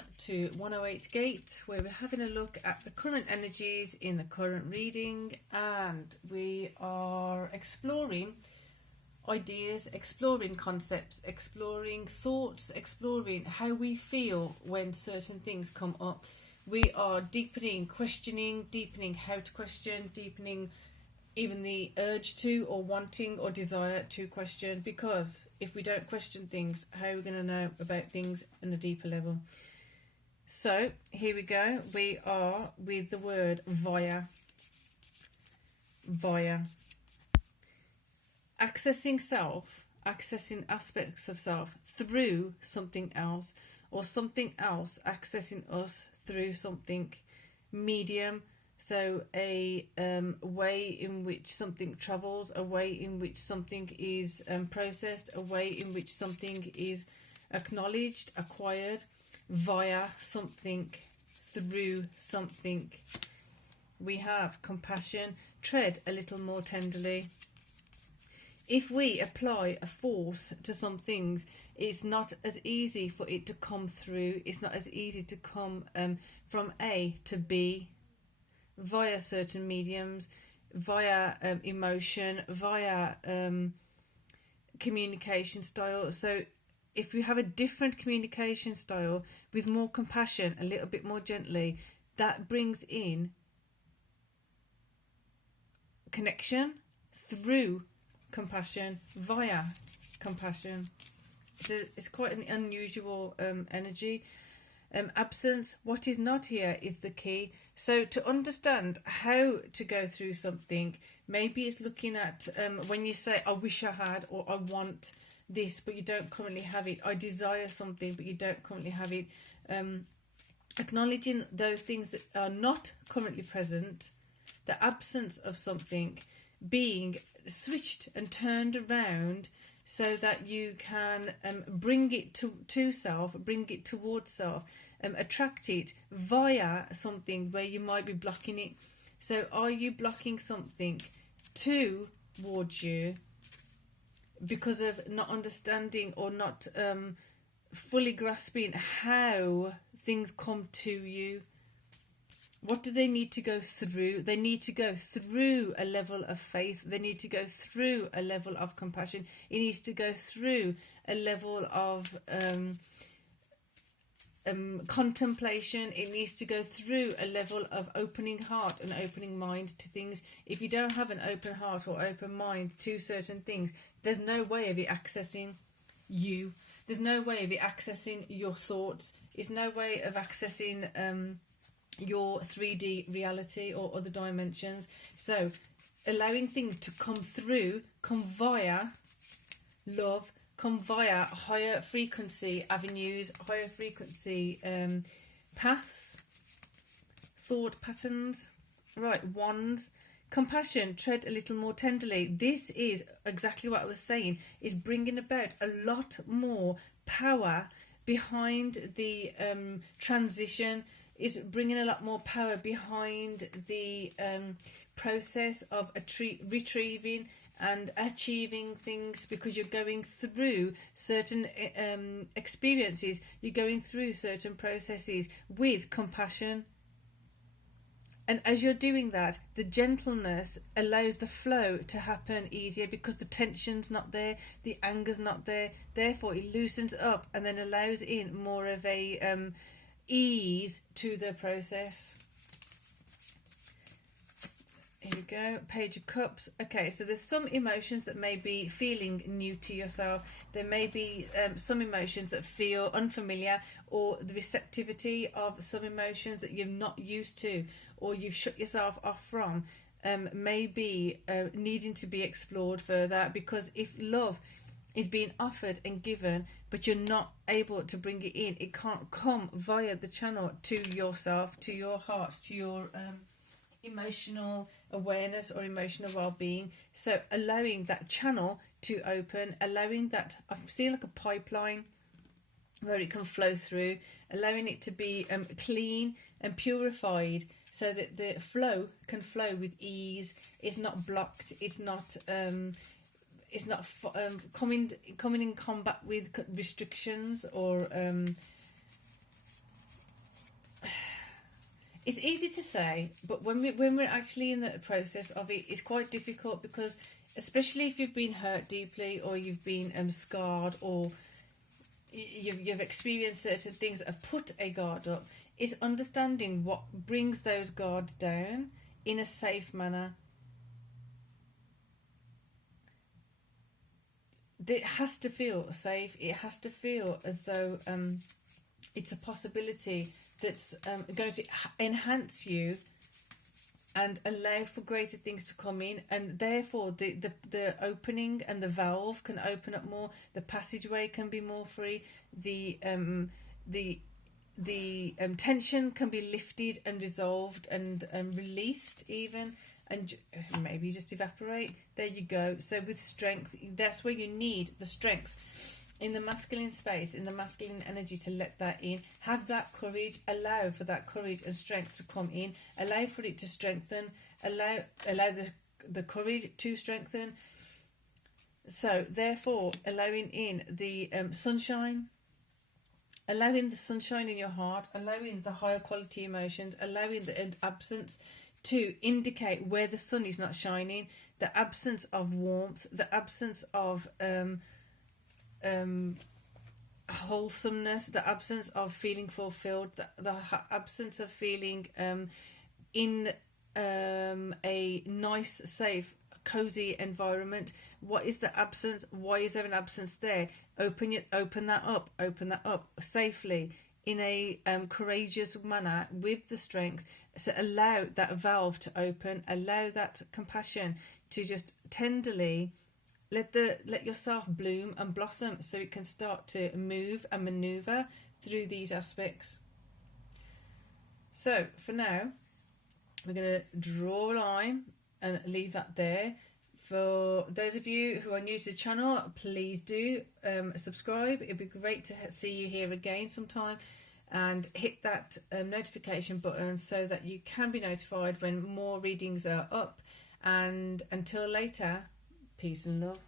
welcome to 108 Gate, where we're having a look at the current energies in the current reading, and we are exploring ideas, exploring concepts, exploring thoughts, exploring how we feel when certain things come up. We are deepening questioning, deepening how to question, deepening even the urge to, or wanting or desire to question, because if we don't question things, how are we going to know about things on a deeper level? So here we go. We are with the word via. Accessing self, accessing aspects of self through something else, or something else accessing us through something. Medium. So a way in which something travels, a way in which something is processed, a way in which something is acknowledged, acquired, via something, through something. We have compassion. Tread a little more tenderly. If we apply a force to some things, it's not as easy for it to come through. It's not as easy to come from A to B, via certain mediums, via emotion, via communication style. So if you have a different communication style with more compassion, a little bit more gently, that brings in connection through compassion, via compassion. It's quite an unusual energy. Absence, what is not here is the key. So to understand how to go through something, maybe it's looking at when you say, I wish I had, or I want this, but you don't currently have it. I desire something, but you don't currently have it. Acknowledging those things that are not currently present, the absence of something being switched and turned around, so that you can bring it to self, bring it towards self, attract it via something where you might be blocking it. So are you blocking something towards you because of not understanding or not fully grasping how things come to you? What do they need to go through? They need to go through a level of faith. They need to go through a level of compassion. It needs to go through a level of contemplation. It needs to go through a level of opening heart and opening mind to things. If you don't have an open heart or open mind to certain things, there's no way of it accessing you. There's no way of it accessing your thoughts. There's no way of accessing your 3D reality or other dimensions. So allowing things to come through, come via love, come via higher frequency avenues, higher frequency paths, thought patterns. Right, wands. Compassion, tread a little more tenderly. This is exactly what I was saying, is bringing about a lot more power behind the transition, is bringing a lot more power behind the process of retrieving and achieving things, because you're going through certain experiences, you're going through certain processes with compassion. And as you're doing that, the gentleness allows the flow to happen easier, because the tension's not there, the anger's not there. Therefore, it loosens up and then allows in more of a ease to the process. Here we go, Page of Cups. Okay, so there's some emotions that may be feeling new to yourself. There may be some emotions that feel unfamiliar, or the receptivity of some emotions that you're not used to, or you've shut yourself off from, may be needing to be explored further. Because if love is being offered and given, but you're not able to bring it in, it can't come via the channel to yourself, to your heart, to your emotional awareness or emotional well-being. So allowing that channel to open, allowing that, I see like a pipeline where it can flow through, allowing it to be clean and purified, so that the flow can flow with ease. It's not blocked. It's not coming in combat with restrictions or It's easy to say, but when we're actually in the process of it, it's quite difficult, because especially if you've been hurt deeply, or you've been scarred, or you've experienced certain things that have put a guard up, is understanding what brings those guards down in a safe manner. It has to feel safe. It has to feel as though it's a possibility that's going to enhance you and allow for greater things to come in, and therefore the opening and the valve can open up more, the passageway can be more free, the tension can be lifted and resolved and released even, and maybe just evaporate. There you go. So with strength, that's where you need the strength in the masculine space, in the masculine energy, to let that in. Have that courage, allow for that courage and strength to come in, allow for it to strengthen, allow the courage to strengthen. So therefore, allowing in the sunshine, allowing the sunshine in your heart, allowing the higher quality emotions, allowing the absence to indicate where the sun is not shining, the absence of warmth, the absence of wholesomeness, the absence of feeling fulfilled, the absence of feeling in a nice, safe, cozy environment. What is the absence? Why is there an absence there? Open that up safely, in a courageous manner, with the strength. So allow that valve to open, allow that compassion to just tenderly let yourself bloom and blossom, so it can start to move and maneuver through these aspects. So for now, we're going to draw a line and leave that there. For those of you who are new to the channel, please do subscribe. It'd be great to see you here again sometime, and hit that notification button so that you can be notified when more readings are up. And until later, peace and love.